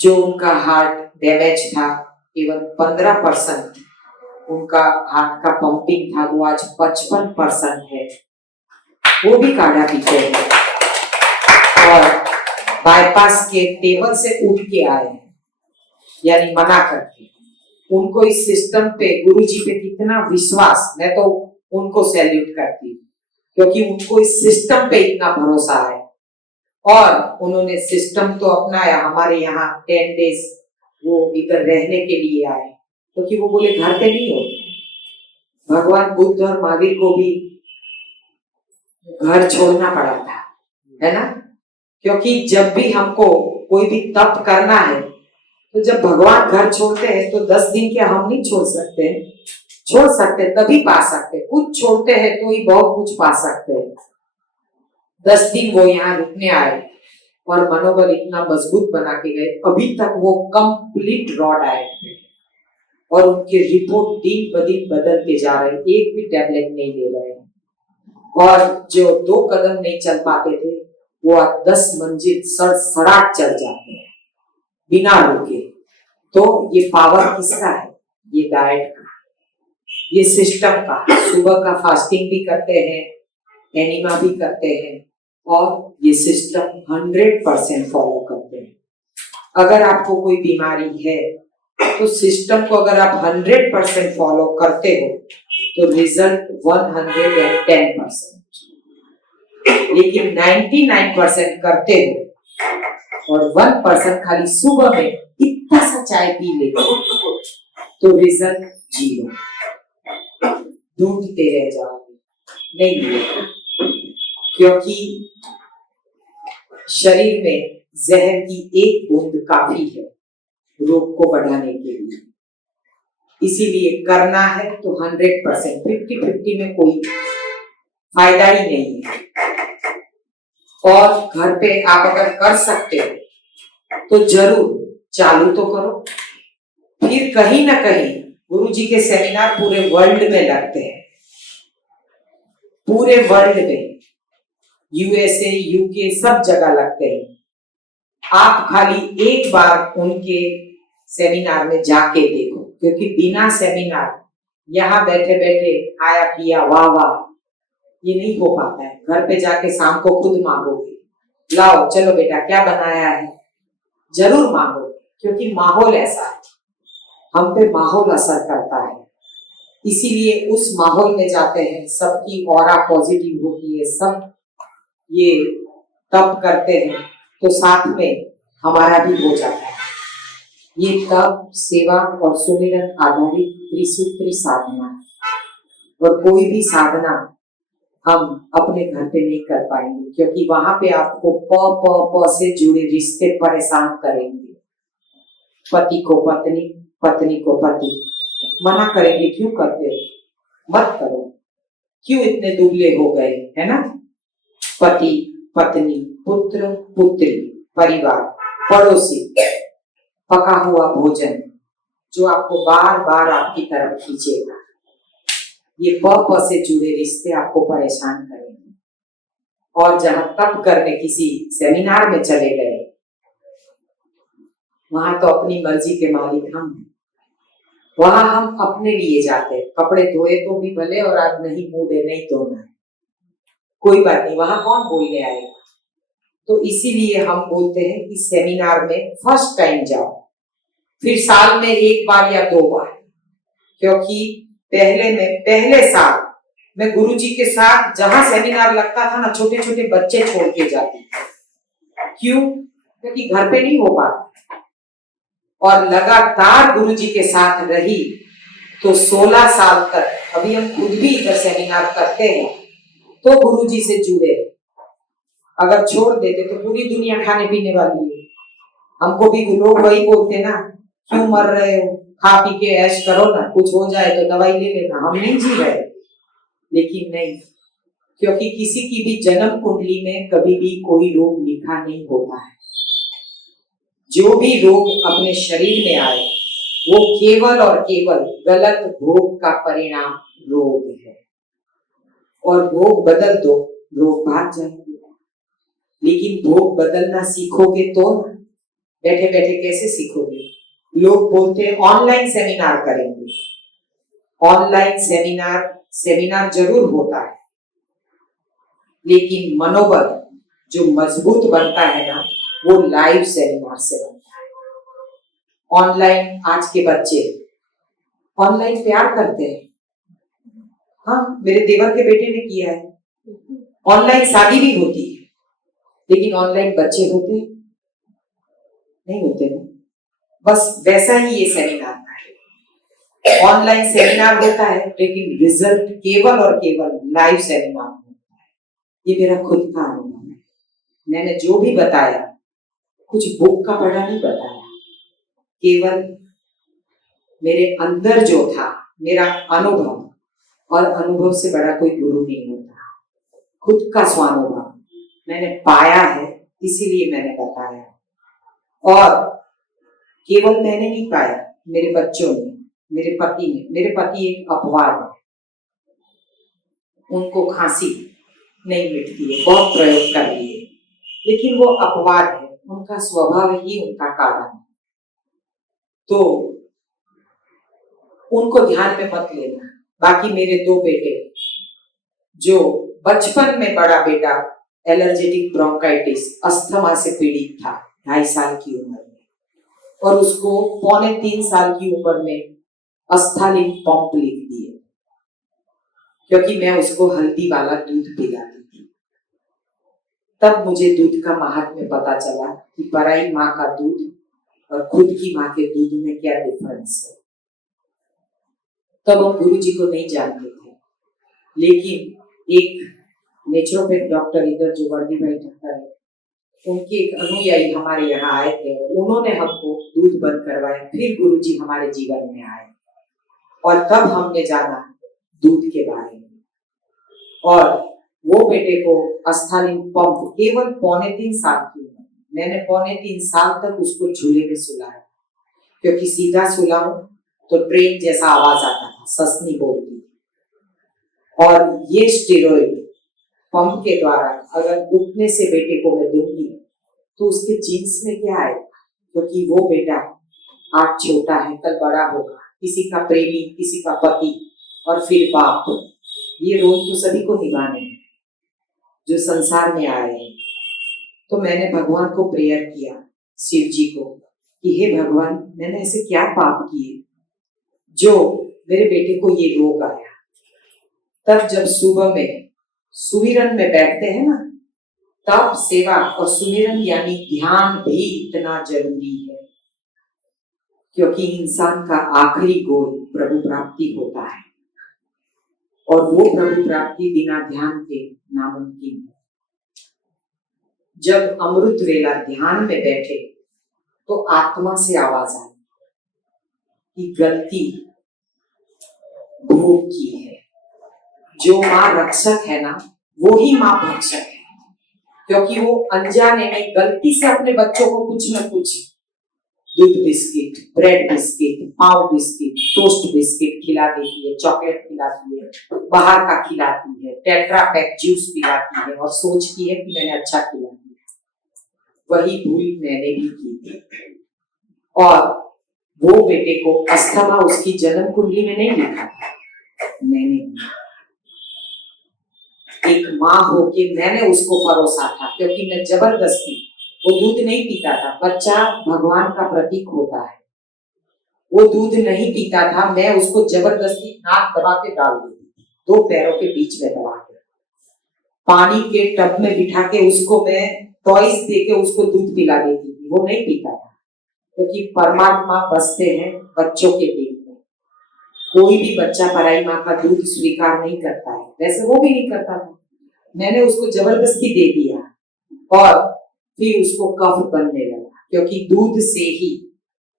जो उनका हार्ट डैमेज था, केवल 15% उनका हार्ट का पंपिंग था, वो आज 55% है। वो भी काढ़ा पीते हैं और बाईपास के टेबल से उठ के आए हैं, यानी मना करके। उनको इस सिस्टम पे, गुरुजी पे कितना विश्वास, मैं तो उनको सैल्यूट करती हूँ, क्योंकि उनको इस सिस्टम पे इतना भरोसा है और उन्होंने सिस्टम तो अपनाया। हमारे यहाँ 10 डेज वो इधर रहने के लिए आए, क्योंकि वो बोले घर पे नहीं होते। भगवान बुद्ध और महावीर को भी घर छोड़ना पड़ा था, है ना। क्योंकि जब भी हमको कोई भी तप करना है, तो जब भगवान घर छोड़ते हैं तो 10 दिन क्या हम नहीं छोड़ सकते? छोड़ सकते तभी पा सकते, कुछ छोड़ते हैं तो ही बहुत कुछ पा सकते हैं। 10 दिन वो यहाँ रुकने आए और मनोबल इतना मजबूत बना के गए, अभी तक वो कंप्लीट रॉ डाइट थे और उनके रिपोर्ट दिन ब दिन बदलते जा रहे, एक भी टैबलेट नहीं ले रहे हैं। और जो 2 कदम नहीं चल पाते थे वो आज 10 मंजिल सड़सड़ाट चल जाते हैं बिना रुके। तो ये पावर किसका है? ये डाइट का, ये सिस्टम का। सुबह का फास्टिंग भी करते हैं, एनिमा भी करते हैं और ये सिस्टम 100% फॉलो करते हैं। अगर आपको कोई बीमारी है तो सिस्टम को अगर आप 100% फॉलो करते हो तो रिजल्ट 110%। लेकिन 99% करते हो और 1% खाली सुबह में इतना सा चाय पी लेते हो तो रिजल्ट 0। ढूंढते रह जाओगे, नहीं मिलेगा, क्योंकि शरीर में जहर की एक बूंद काफी है रोग को बढ़ाने के लिए। इसीलिए करना है तो 100%, 50-50 में कोई फायदा ही नहीं है। और घर पे आप अगर कर सकते हो तो जरूर चालू तो करो। फिर कहीं ना कहीं गुरुजी के सेमिनार पूरे वर्ल्ड में लगते हैं, पूरे वर्ल्ड में, यूएसए, यूके, सब जगह लगते हैं। आप खाली एक बार उनके सेमिनार में जाके देखो, क्योंकि बिना सेमिनार यहाँ बैठे बैठे आया पिया वाह वाह ये नहीं हो पाता है। घर पे जाके शाम को खुद मांगोगे, लाओ चलो बेटा क्या बनाया है, जरूर मांगोगे, क्योंकि माहौल ऐसा है, हम पे माहौल असर करता है। इसीलिए उस माहौल में जाते हैं, सबकी ऑरा पॉजिटिव होती है, सब ये तप करते हैं तो साथ में हमारा भी हो जाता है। ये तप, सेवा और सुमिरन आधारित त्रिसूत्री साधना है और कोई भी साधना हम अपने घर पे नहीं कर पाएंगे, क्योंकि वहां पे आपको प से जुड़े रिश्ते परेशान करेंगे। पति को पत्नी, पत्नी को पति मना करेंगे, क्यों करते हो, मत करो, क्यों इतने दुबले हो गए, है ना। पति पत्नी, पुत्र पुत्री, परिवार, पड़ोसी, पका हुआ भोजन जो आपको बार बार आपकी तरफ खींचेगा, ये प से जुड़े रिश्ते आपको परेशान करेंगे। और जहां तप करने किसी सेमिनार में चले गए, वहां तो अपनी मर्जी के मालिक हम हैं, वहां हम अपने लिए जाते हैं। कपड़े धोए तो भी भले, और आज नहीं मूड है नहीं धोना है, कोई बात नहीं, वहां कौन बोलने आएगा। तो इसीलिए हम बोलते हैं कि सेमिनार में फर्स्ट टाइम जाओ, फिर साल में 1 बार या 2 बार, क्योंकि पहले साल मैं गुरुजी के साथ जहां सेमिनार लगता था ना, छोटे छोटे बच्चे छोड़ के जाती थी। क्यों? क्योंकि घर पे नहीं हो पाता। और लगातार गुरुजी के साथ रही तो 16 साल तक, अभी हम खुद भी इधर सेमिनार करते हैं तो गुरुजी से जुड़े। अगर छोड़ देते तो पूरी दुनिया खाने पीने वाली है। हमको भी लोग वही बोलते ना, क्यों मर रहे हो, खा पी के ऐश करो ना, कुछ हो जाए तो दवाई ले लेना, हम नहीं जी रहे। लेकिन नहीं, क्योंकि किसी की भी जन्म कुंडली में कभी भी कोई रोग लिखा नहीं होता है। जो भी रोग अपने शरीर में आए वो केवल और केवल गलत भोग का परिणाम रोग है। और भोग बदल दो, रोग भाग जाएंगे। लेकिन भोग बदलना सीखोगे तो, बैठे बैठे कैसे सीखोगे। लोग बोलते हैं ऑनलाइन सेमिनार करेंगे। ऑनलाइन सेमिनार जरूर होता है, लेकिन मनोबल जो मजबूत बनता है ना, वो लाइव सेमिनार से बनता है। ऑनलाइन आज के बच्चे ऑनलाइन प्यार करते हैं। हाँ, मेरे देवर के बेटे ने किया है। ऑनलाइन शादी भी होती है, लेकिन ऑनलाइन बच्चे होते नहीं होते ना। बस वैसा ही ये सेमिनार है। ऑनलाइन सेमिनार होता है, लेकिन रिजल्ट केवल और केवल लाइव सेमिनार होता है। ये मेरा खुद का अनुभव है। मैंने जो भी बताया कुछ बुक का पढ़ा नहीं बताया, केवल मेरे अंदर जो था मेरा अनुभव, और अनुभव से बड़ा कोई गुरु नहीं होता। खुद का स्वानुभव मैंने पाया है, इसीलिए मैंने बताया। और केवल मैंने नहीं पाया, मेरे बच्चों ने, मेरे पति ने। मेरे पति एक अपवाद है, उनको खांसी नहीं मिटती है, बहुत प्रयोग कर लिए, लेकिन वो अपवाद है, उनका स्वभाव ही उनका कारण है। तो उनको ध्यान में मत लेना। बाकी मेरे दो बेटे, जो बचपन में बड़ा बेटा एलर्जेटिक ब्रोंकाइटिस अस्थमा से पीड़ित था 2.5 साल की उम्र में, और उसको 2.25 साल की उम्र में अस्थालिन पंप लिख दिए, क्योंकि मैं उसको हल्दी वाला दूध पिलाती थी। तब मुझे दूध का महात्म्य पता चला कि पराई माँ का दूध और खुद की माँ के दूध में क्या डिफरेंस है। तब हम गुरु जी को नहीं जानते थे, लेकिन एक नेचुरोपैथ डॉक्टर इधर जो वर्दी भाई डॉक्टर है, उनके एक अनुयायी हमारे यहाँ आए थे, उन्होंने हमको दूध बंद करवाया, फिर गुरु जी हमारे जीवन में आए, और तब हमने जाना दूध के बारे में। और वो बेटे को अस्थालिन पंप केवल 2.25 साल की उम्र, मैंने 2.25 साल तक उसको झूले में सुलाया, क्योंकि सीधा सुलाऊं तो ट्रेन जैसा आवाज आता था, ससनी बोलती। और ये स्टेरॉइड पंप के द्वारा अगर उठने से बेटे को मैं दूंगी तो उसके जीन्स में क्या आएगा, क्योंकि वो बेटा आज छोटा है, कल बड़ा होगा, किसी का प्रेमी, किसी का पति, और फिर बाप। ये रोल तो सभी को निभाने हैं जो संसार में आए हैं। तो मैंने भगवान को प्रेयर किया, शिव जी को, कि हे भगवान, मैंने ऐसे क्या पाप किए जो मेरे बेटे को ये रोग आया। तब जब सुबह में सुमिरन में बैठते हैं ना, तब सेवा और सुमिरन यानी ध्यान भी इतना जरूरी है, क्योंकि इंसान का आखिरी गोल प्रभु प्राप्ति होता है, और वो प्रभु प्राप्ति बिना ध्यान के नामुमकिन है। जब अमृत वेला ध्यान में बैठे तो आत्मा से आवाज आई कि गलती भोग की है। जो माँ रक्षक है ना, वो ही माँ भक्षक है, क्योंकि वो अनजाने में गलती से अपने बच्चों को कुछ न कुछ दूध बिस्किट, ब्रेड बिस्किट, पाव बिस्किट, टोस्ट बिस्किट खिला देती है, चॉकलेट खिलाती है, बाहर का खिलाती है, टेट्रा पैक जूस पिलाती है, और सोचती है कि मैंने अच्छा खिला दिया। वही भूल मैंने भी की थी। और वो बेटे को अस्थमा उसकी जन्म कुंडली में नहीं लिखा था, मैंने एक माँ होके मैंने उसको परोसा था, क्योंकि मैं जबरदस्ती, वो दूध नहीं पीता था, बच्चा भगवान का प्रतीक होता है, वो दूध नहीं पीता था, मैं उसको जबरदस्ती नाक दबा के डाल देती थी, 2 पैरों के बीच में दबा के, पानी के टब में बिठा के उसको मैं टॉयज देके उसको दूध पिला देती थी, वो नहीं पीता था, क्योंकि परमात्मा बसते हैं बच्चों के पेट में। कोई भी बच्चा पराई माँ का दूध स्वीकार नहीं करता है, वैसे वो भी नहीं करता था, मैंने उसको जबरदस्ती दे दिया, और फिर उसको कफ बनने लगा, क्योंकि दूध से ही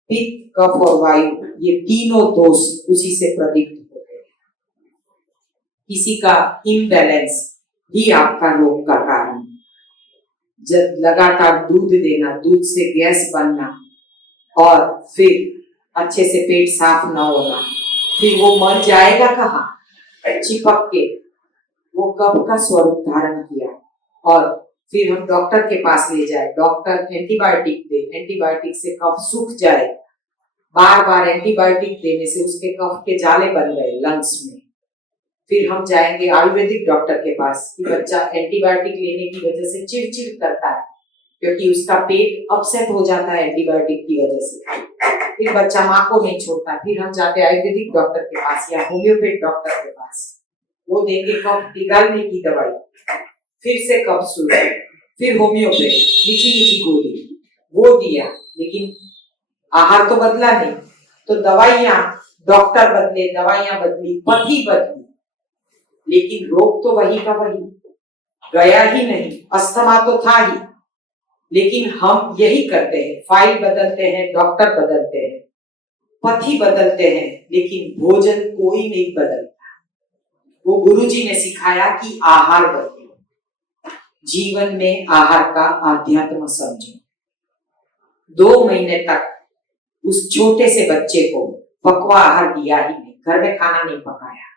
पित्त, कफ और वायु, ये तीनों दोष उसी से प्रदीप्त होते हैं। किसी का इम्बैलेंस ही आपका रोग का कारण। जब लगातार दूध देना, दूध से गैस बनना, और फिर अच्छे से पेट साफ ना होना, फिर वो मर जाएगा कहाँ, चिपक के, वो कब का स्वरूप धारण किया। और फिर हम डॉक्टर के पास ले जाए, डॉक्टर एंटीबायोटिक दे, एंटीबायोटिक से कफ सूख जाए, बार बार एंटीबायोटिक देने से उसके कफ के जाले बन गए लंग्स में। फिर हम जाएंगे आयुर्वेदिक डॉक्टर के पास कि बच्चा एंटीबायोटिक लेने की वजह से चिड़चिड़ करता है, क्योंकि उसका पेट अपसेट हो जाता है एंटीबायोटिक की वजह से, फिर बच्चा माँ को नहीं छोड़ता। फिर हम जाते आयुर्वेदिक डॉक्टर के पास या होम्योपैथ डॉक्टर के पास, वो देंगे कफ पिघलने की दवाई, फिर से कफ शुरू, फिर होम्योपैथ मीठी मीठी गोली वो दिया, लेकिन आहार तो बदला नहीं, तो दवाइयां, डॉक्टर बदले, दवाइयां बदली, पथी बदली, लेकिन रोग तो वही का वही, गया ही नहीं। अस्थमा तो था ही, लेकिन हम यही करते हैं, फाइल बदलते हैं, डॉक्टर बदलते हैं, पति बदलते हैं लेकिन भोजन कोई नहीं बदलता। वो गुरुजी ने सिखाया कि आहार बदलो, जीवन में आहार का आध्यात्म समझो। 2 महीने तक उस छोटे से बच्चे को पकवा आहार दिया ही नहीं, घर में खाना नहीं पकाया,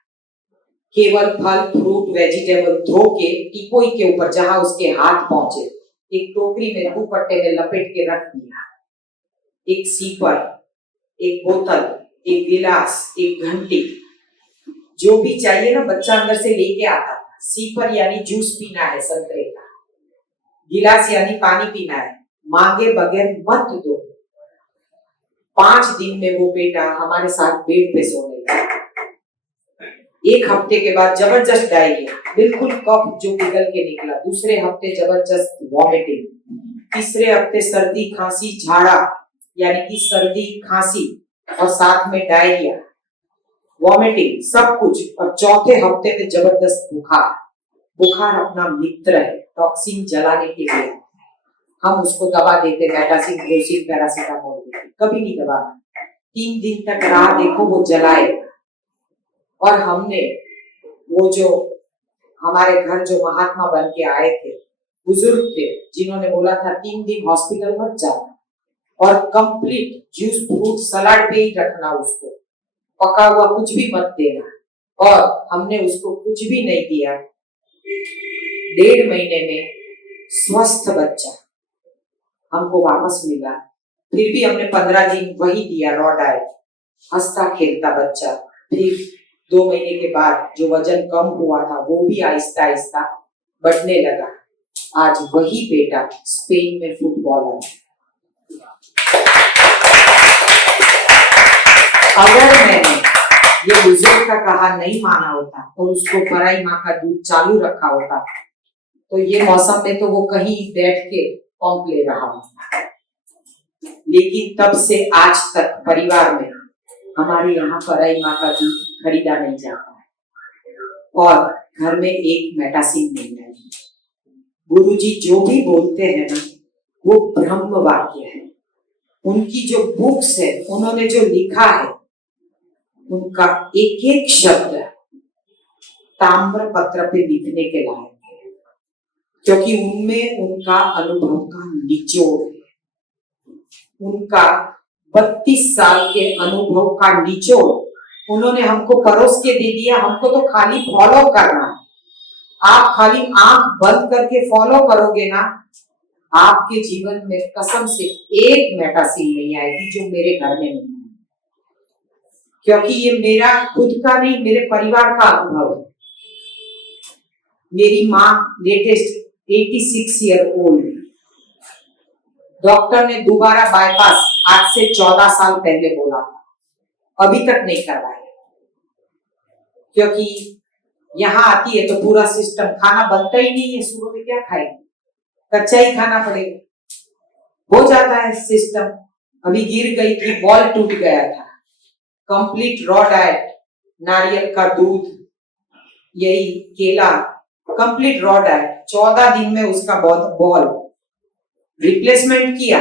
केवल फल फ्रूट वेजिटेबल धो के टीपोई के ऊपर जहां उसके हाथ पहुंचे एक टोकरी में दुपट्टे में लपेट के रख दिया। एक सीपर, एक बोतल, एक गिलास, एक घंटी, जो भी चाहिए ना बच्चा अंदर से लेके आता था। सीपर यानी जूस पीना है संतरे का, गिलास यानी पानी पीना है, मांगे बगैर मत दो। 5 दिन में वो बेटा हमारे साथ बेड पे सोने लगा। 1 हफ्ते के बाद जबरदस्त डायरिया, बिल्कुल कफ जो पिघल के निकला। दूसरे हफ्ते जबरदस्त वॉमिटिंग, तीसरे हफ्ते सर्दी खांसी झाड़ा यानी कि सर्दी खांसी और साथ में डायरिया वॉमिटिंग सब कुछ, और चौथे हफ्ते में जबरदस्त बुखार। बुखार अपना मित्र है, टॉक्सिन जलाने के लिए हम उसको दवा देते, मेटासिन क्रोसिन पैरासिटामोल देते, कभी नहीं दबाना। 3 दिन तक राह देखो वो जलाएगा। और हमने वो जो हमारे घर जो महात्मा बन के आए थे, बुजुर्ग थे, जिन्होंने बोला था 3 दिन हॉस्पिटल मत जाना और कंप्लीट जूस फ्रूट सलाड पे ही रखना, उसको पका हुआ कुछ भी मत देना। और हमने उसको कुछ भी नहीं दिया। 1.5 महीने में स्वस्थ बच्चा हमको वापस मिला। फिर भी हमने 15 दिन वही दिया रॉ डाइट, हंसता खेलता बच्चा। फिर 2 महीने के बाद जो वजन कम हुआ था वो भी आहिस्ता आहिस्ता बढ़ने लगा। आज वही बेटा स्पेन में फुटबॉलर है। अगर मैंने ये बुजुर्ग का कहा नहीं माना होता और उसको पराई माँ का दूध चालू रखा होता तो ये मौसम में तो वो कहीं बैठ के पंप ले रहा होता। लेकिन तब से आज तक परिवार में हमारे यहाँ पराई माँ का दूध खरीदा नहीं जाता है और घर में एक मेटासिन नहीं है। गुरुजी जो भी बोलते हैं ना वो ब्रह्म वाक्य है। उनकी जो बुक्स है, उन्होंने जो लिखा है, उनका एक एक शब्द ताम्र पत्र पे लिखने के लायक है, क्योंकि उनमें उनका अनुभव का निचोड़ है। उनका 32 साल के अनुभव का निचोड़ उन्होंने हमको परोस के दे दिया। हमको तो खाली फॉलो करना है। आप खाली आंख बंद करके फॉलो करोगे ना, आपके जीवन में कसम से एक मेटासिन नहीं आएगी जो मेरे घर में नहीं है, क्योंकि ये मेरा खुद का नहीं, मेरे परिवार का अनुभव है। मेरी माँ लेटेस्ट 86 ईयर ओल्ड, डॉक्टर ने दोबारा बाईपास आज से 14 साल पहले बोला था, अभी तक नहीं करवाया, क्योंकि यहाँ आती है तो पूरा सिस्टम, खाना बनता ही नहीं है, सुबह में क्या खाएगी, कच्चा ही खाना पड़ेगा, हो जाता है सिस्टम। अभी गिर गई थी, बॉल टूट गया था। कंप्लीट रॉ डाइट, नारियल का दूध, यही केला, कंप्लीट रॉ डाइट। 14 दिन में उसका बॉल रिप्लेसमेंट किया,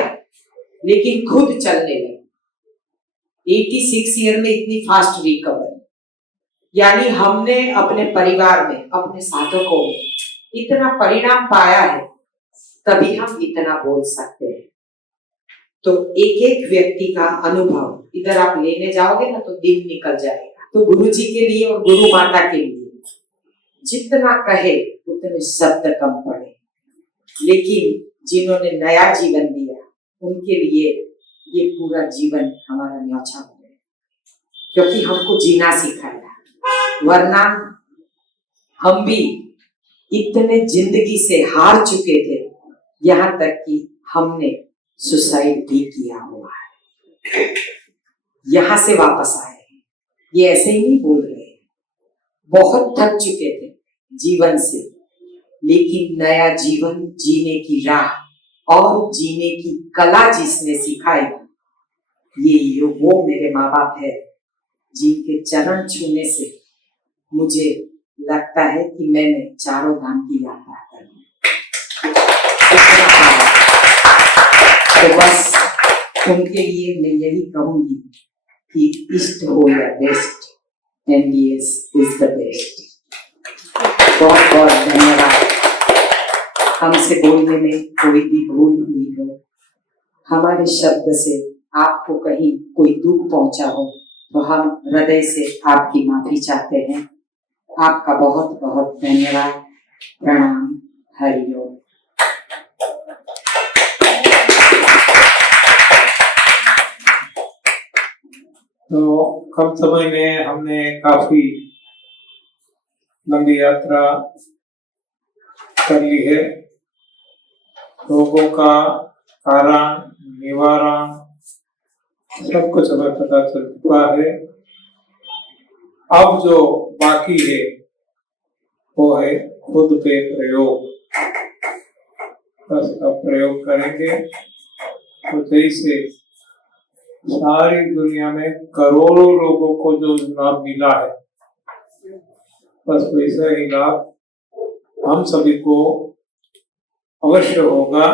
लेकिन खुद चलने लगी। 86 ईयर में इतनी फास्ट रिकवरी, यानी हमने अपने परिवार में, अपने साधकों में इतना परिणाम पाया है, तभी हम इतना बोल सकते हैं। तो एक एक व्यक्ति का अनुभव इधर आप लेने जाओगे ना तो दिन निकल जाएगा। तो गुरु जी के लिए और गुरु माता के लिए जितना कहे उतने शब्द कम पड़े, लेकिन जिन्होंने नया जीवन दिया उनके लिए ये पूरा जीवन हमारा न्यौछा हो गया, क्योंकि हमको जीना सिखाया। वरना हम भी इतने जिंदगी से हार चुके थे, यहाँ तक कि हमने सुसाइड भी किया हुआ है। यहाँ से वापस आए, ये ऐसे ही नहीं बोल रहे, बहुत थक चुके थे जीवन से, लेकिन नया जीवन जीने की राह और जीने की कला जिसने सिखाई, ये वो मेरे माँ बाप है जिनके चरण छूने से मुझे लगता है कि मैंने चारों धाम की यात्रा कर ली। तो बस उनके लिए मैं यही कहूंगी कि ईस्ट हो या west, MBS is the best. बहुत बहुत धन्यवाद। हमसे बोलने में कोई भी भूल हुई हो, हमारे शब्द से आपको कहीं कोई दुख पहुंचा हो, तो हम हृदय से आपकी माफी चाहते हैं। आपका बहुत बहुत धन्यवाद। प्रणाम। हरिओम। तो कम समय में हमने काफी लंबी यात्रा कर ली है। रोगों का कारण, निवारण सब कुछ हमें पता चल चुका है। अब जो बाकी है वो है खुद पे प्रयोग। बस अब प्रयोग करेंगे तो जैसे सारी दुनिया में करोड़ों लोगों को जो लाभ मिला है, बस वैसा ही लाभ हम सभी को अवश्य होगा।